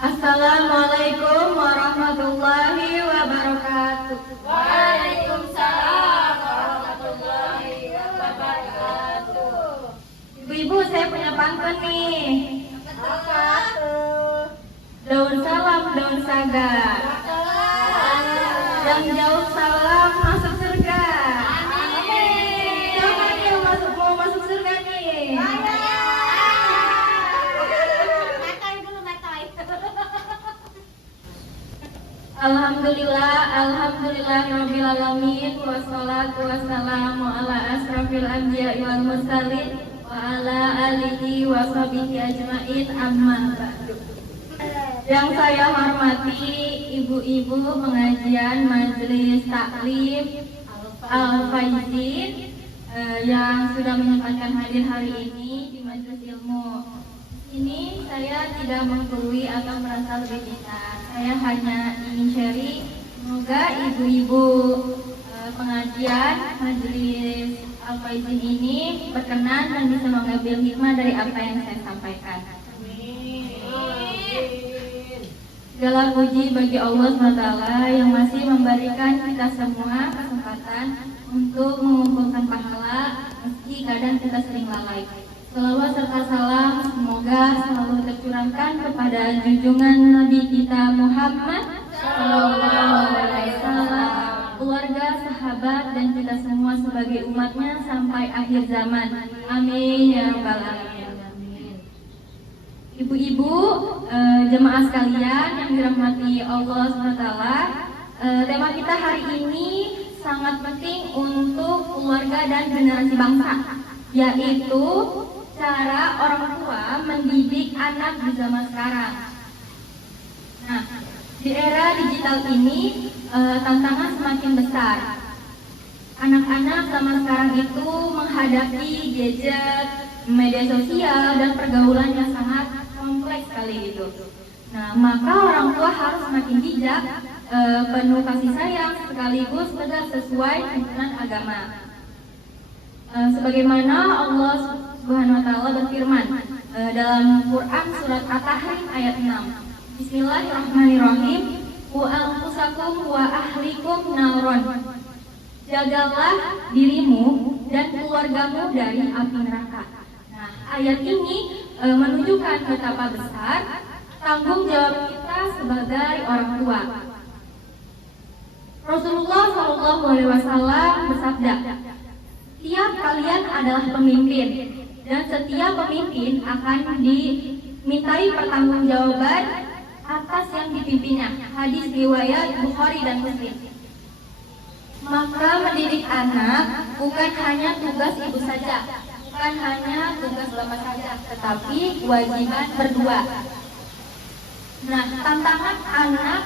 Assalamualaikum warahmatullahi wabarakatuh. Waalaikumsalam warahmatullahi wabarakatuh. Ibu-ibu, saya punya pantun nih. Apa tuh? Daun salam, daun saga. Yang jauh salam masuk surga. Amin. Siapa nih yang mau masuk surga nih? Alhamdulillah rabbil alamin, wassalatu wassalamu ala asrafil anbiya'i wal mursalin wa ala alihi wa sahbihi ajmain, amma ba'du. Yang saya hormati ibu-ibu pengajian Majelis Taklim Al-Faizin yang sudah menyempatkan hadir hari ini di majelis ilmu. Ini saya tidak menggurui atau merasa lebih pintar. Saya hanya ingin sharing. Semoga ibu-ibu pengajian Majelis Al-Faizin ini berkenan dan bisa mengambil hikmah dari apa yang saya sampaikan. Segala puji bagi Allah SWT yang masih memberikan kita semua kesempatan untuk mengumpulkan pahala meski kadang kita sering lalai. Selawat serta salam semoga selalu tercurahkan kepada junjungan Nabi kita Muhammad SAW, keluarga, sahabat, dan kita semua sebagai umatnya sampai akhir zaman. Amin ya rabbal alamin. Ibu-ibu, jemaah sekalian yang dirahmati Allah SWT, tema kita hari ini sangat penting untuk keluarga dan generasi bangsa, yaitu cara orang tua mendidik anak di zaman sekarang. Nah, di era digital ini tantangan semakin besar. Anak-anak zaman sekarang itu menghadapi gadget, media sosial, dan pergaulan yang sangat kompleks sekali gitu. Nah, maka orang tua harus semakin bijak, penuh kasih sayang, sekaligus tegas sesuai tuntunan agama. Sebagaimana Allah Subhanahu wa taala berfirman dalam Quran surat At-Tahrim ayat 6. Bismillahirrahmanirrahim. Wa anfusakum wa ahlikum naron. Jagalah dirimu dan keluargamu dari api neraka. Nah, ayat ini menunjukkan betapa besar tanggung jawab kita sebagai orang tua. Rasulullah SAW bersabda, "Setiap kalian adalah pemimpin, dan setiap pemimpin akan dimintai pertanggungjawaban atas yang dipimpinnya." Hadis riwayat Bukhari dan Muslim. Maka mendidik anak bukan hanya tugas ibu saja, bukan hanya tugas bapak saja, tetapi kewajiban berdua. Nah, tantangan anak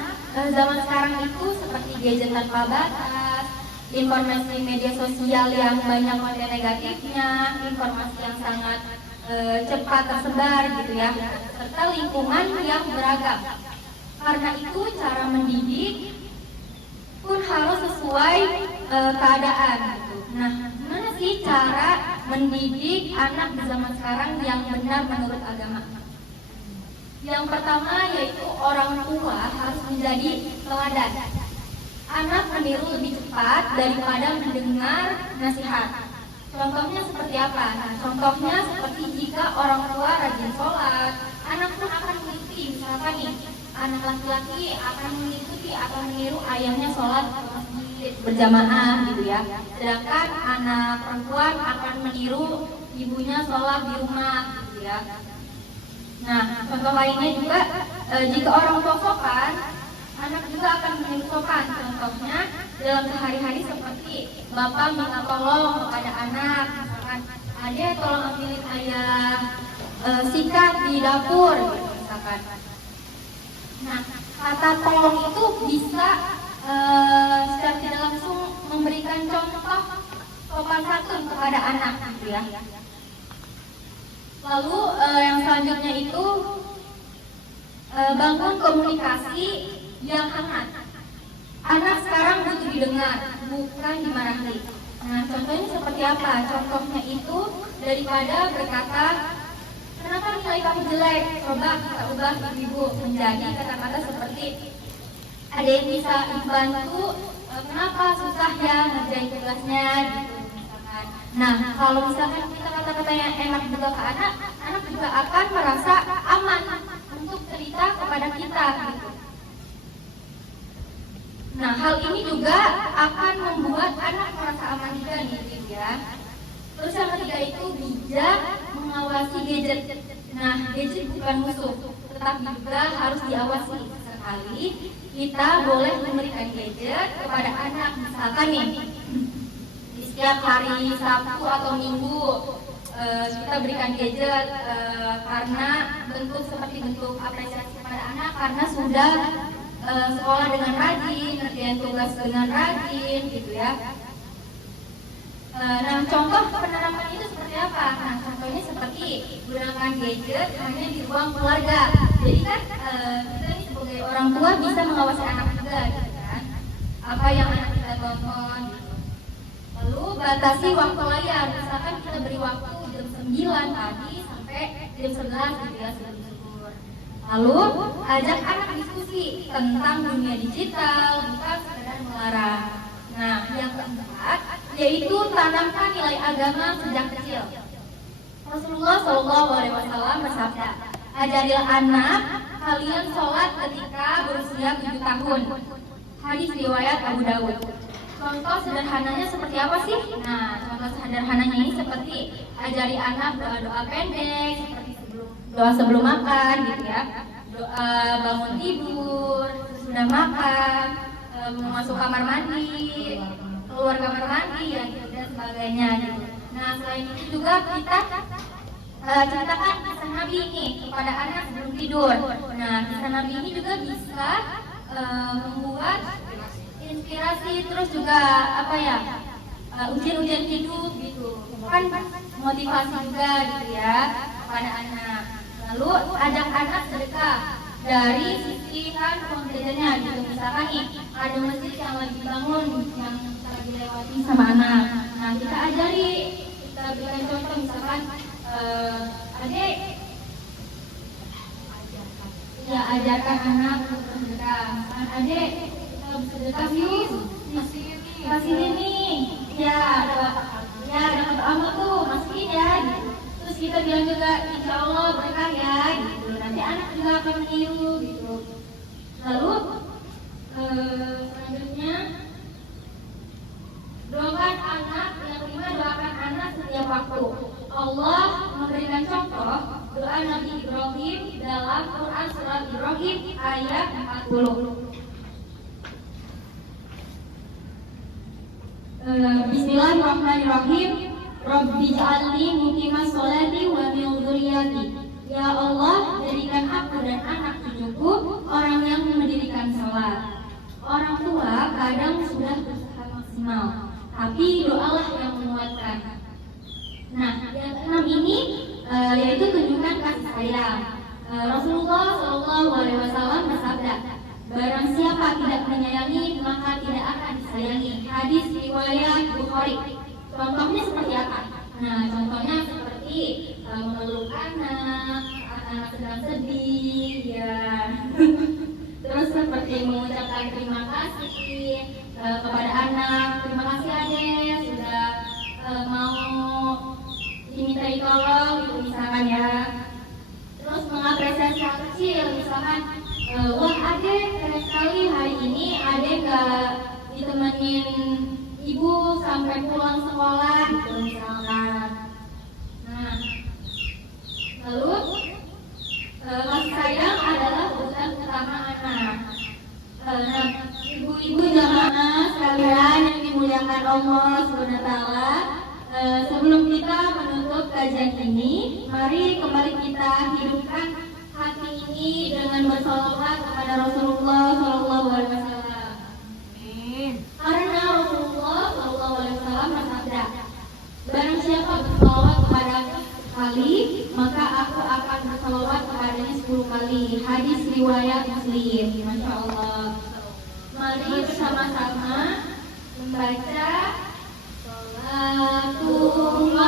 zaman sekarang itu seperti gadget tanpa batas, informasi media sosial yang banyak konten negatifnya, informasi yang sangat cepat tersebar gitu ya, serta lingkungan yang beragam. Karena itu cara mendidik pun harus sesuai keadaan gitu. Nah, gimana sih cara mendidik anak di zaman sekarang yang benar menurut agama? Yang pertama yaitu orang tua harus menjadi teladan. Anak meniru lebih cepat daripada mendengar nasihat. Contohnya seperti apa? Nah, contohnya seperti jika orang tua rajin sholat, anak pun akan mengikuti. Misalkan nih, anak laki-laki akan mengikuti atau meniru ayahnya sholat ke masjid berjamaah gitu ya. Sedangkan anak perempuan akan meniru ibunya sholat di rumah gitu ya. Nah, contoh lainnya juga jika orang tua sopan, anak juga akan meniru sopan. Contohnya dalam sehari-hari seperti bapak minta tolong kepada anak, misalkan adek tolong ambilin ayah sikat di dapur gitu, misalkan. Nah, kata tolong itu bisa secara tidak langsung memberikan contoh sopan santun kepada anak gitu ya. Lalu yang selanjutnya itu bangun komunikasi yang hangat. Anak sekarang butuh didengar, bukan dimarahi. Nah, contohnya seperti apa? Contohnya itu daripada berkata, Kenapa nilai kamu jelek? Coba kita ubah ibu menjadi kata-kata seperti ada yang bisa dibantu, kenapa susah ya ngerjain tugasnya gitu misalkan. Nah, kalau misalkan kita kata-kata yang enak juga ke anak, anak juga akan merasa aman untuk cerita kepada kita gitu. Nah, hal ini juga akan membuat anak merasa aman juga nih ya. Terus yang ketiga itu bijak mengawasi gadget. Nah, gadget bukan musuh, tetapi juga harus diawasi. Sekali kita boleh memberikan gadget kepada anak, misalkan nih di setiap hari Sabtu atau Minggu kita berikan gadget karena bentuk seperti bentuk apresiasi kepada anak karena sudah sekolah dengan rajin, ngerjain tugas dengan rajin gitu ya. Nah, contoh penerapan itu seperti apa? Nah, contohnya seperti gunakan gadget hanya di ruang keluarga. Jadi kan kita nih sebagai orang tua bisa mengawasi anak juga, gitu kan? Apa yang anak kita tonton. Gitu. Lalu batasi waktu layar. Misalkan kita beri waktu jam 9 pagi sampai jam 11 gitu ya sebelum zuhur. Lalu ajak anak diskusi tentang dunia digital, bukan sekedar melarang. Nah, yang keempat yaitu tanamkan nilai agama sejak kecil. Rasulullah SAW bersabda, ajarilah anak kalian sholat ketika berusia 7 tahun. Hadis riwayat Abu Dawud. Contoh sederhananya seperti apa sih? Nah, contoh sederhananya ini seperti ajari anak doa-doa pendek, seperti doa sebelum makan, gitu ya. Doa bangun tidur, sudah makan, masuk kamar mandi, keluar kamar mandi, ya, gitu, dan sebagainya. Gitu. Nah, selain itu juga kita ceritakan kisah Nabi ini kepada anak sebelum tidur. Nah, kisah Nabi ini juga bisa membuat inspirasi, terus juga apa ya, ujian-ujian hidup gitu, kan motivasi juga gitu ya kepada anak. Lalu ajak anak sedekah dari sisihan uang jajannya gitu. Misalkan nih ada masjid yang lagi dibangun yang lagi lewatin sama anak. Nah, kita ajari, kita berikan contoh misalkan adik ya ajarkan anak untuk bersedekah. Misalkan adik kita bersedekah yuk kasih ini ya dapat amal tuh masukin ya gitu. Terus kita bilang juga insya Allah berkah ya gitu. Nanti anak juga akan meniru gitu. Lalu selanjutnya doakan anak, yang kelima doakan anak setiap waktu. Allah memberikan contoh doa Nabi Ibrahim dalam Quran surat Ibrahim ayat 40. Bismillahirrahmanirrahim. Rabbi ja'alni muqimas sholati wa min dzurriyyati. Ya Allah, jadikan aku dan anak cucuku orang yang mendirikan sholat. Orang tua kadang sudah berusaha maksimal, tapi doalah yang menguatkan. Nah, yang keenam ini yaitu tunjukkan kasih sayang. Rasulullah SAW bersabda, barang siapa tidak menyayangi maka tidak akan disayangi. Hadis riwayat Bukhari. Contohnya seperti apa? Nah, contohnya seperti memeluk anak sedang sedih, ya. Terus seperti mengucapkan terima kasih kepada anak. Terima kasih Adek sudah mau dimintai tolong, gitu misalkan ya. Terus mengapresiasi hal kecil, misalkan wah Adek keren sekali hari ini Adek gak ditemenin ibu sampai pulang sekolah gitu misalkan. Nah, lalu kasih sayang adalah kebutuhan utama anak. Nah, ibu-ibu jamaah sekalian yang dimuliakan Allah SWT, sebelum kita menutup kajian ini, mari kembali kita hidupkan hati ini dengan bersolawat kepada Rasulullah SAW. Karena Rasulullah SAW bersabda, barang siapa bersolawat kepada sekali, maka aku akan bersolawat kepadanya 10 kali. Hadis riwayat Muslim. Masya Allah. Mari bersama-sama membaca Salatullah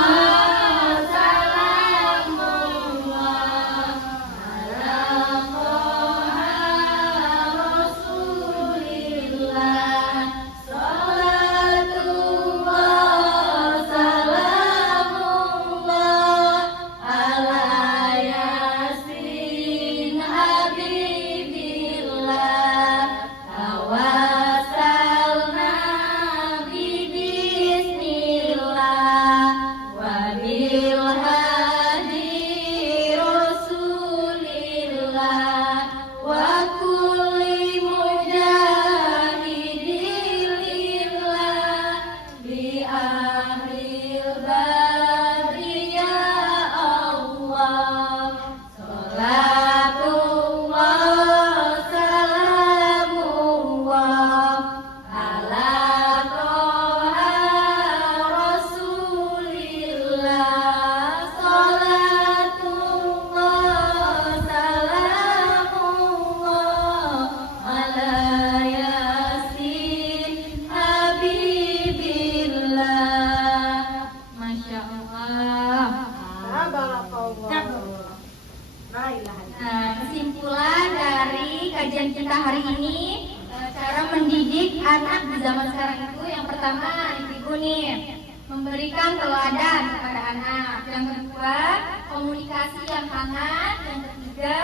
kajian kita hari ini, cara mendidik anak di zaman sekarang itu yang pertama ibu nih, memberikan teladan kepada anak. Yang kedua, komunikasi yang hangat. Yang ketiga,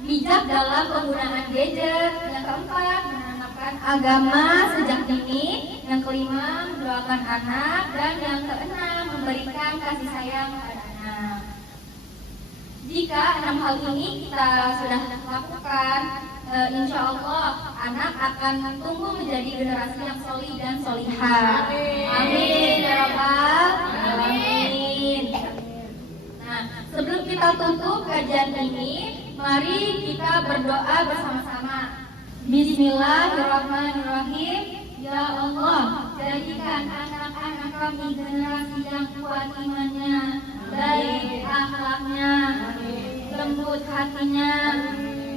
bijak dalam penggunaan gadget. Yang keempat, menanamkan agama sejak dini. Yang kelima, mendoakan anak. Dan yang keenam, memberikan kasih sayang kepada anak. Jika 6 hal ini kita sudah lakukan, insya Allah anak akan tumbuh menjadi generasi yang solih dan solihah. Amin ya Rabbal Alamin. Nah, sebelum kita tutup kajian ini, mari kita berdoa bersama-sama. Bismillahirrahmanirrahim. Ya Allah, jadikan anak-anak kami generasi yang kuat imannya, baik akhlaknya, lembut hatinya,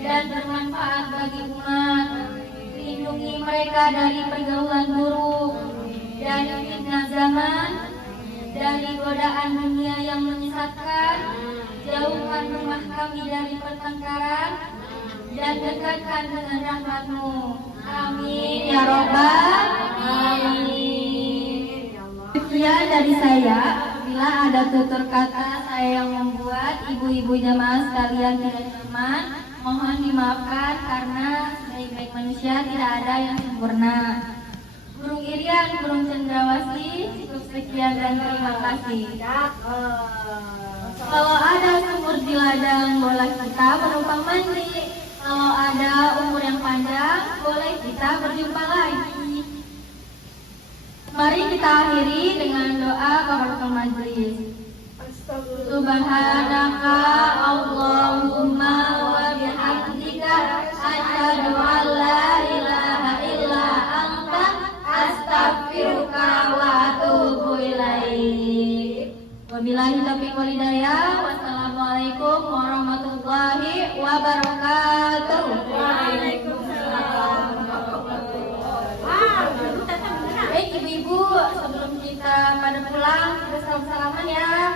dan bermanfaat bagi umat. Lindungi mereka dari pergaulan buruk, dari fitnah zaman, dari godaan dunia yang menyesatkan. Jauhkan rumah kami dari pertengkaran dan dekatkan dengan rahmat-Mu. Amin ya Rabbal Alamin. Sekian dari saya. Bila ada tutur kata saya yang membuat ibu-ibu jamaah sekalian tidak nyaman, mohon dimaafkan karena baik-baik manusia tidak ada yang sempurna. Burung Irian, burung cendrawasih, cukup sekian dan terima kasih. Kalau ada sumur di ladang, boleh kita menumpang mandi. Kalau ada umur yang panjang, boleh kita berjumpa lagi. Mari kita akhiri dengan doa kafaratul majelis. Subhanaka Allahumma wa bihamdika asyhadu an la ilaha illa anta astaghfiruka wa atubu ilaik. Wabillahi taufiq wal hidayah. Wassalamualaikum warahmatullahi wabarakatuh. Waalaikumsalam. Baik ibu-ibu, sebelum kita pada pulang, kita salam-salaman ya.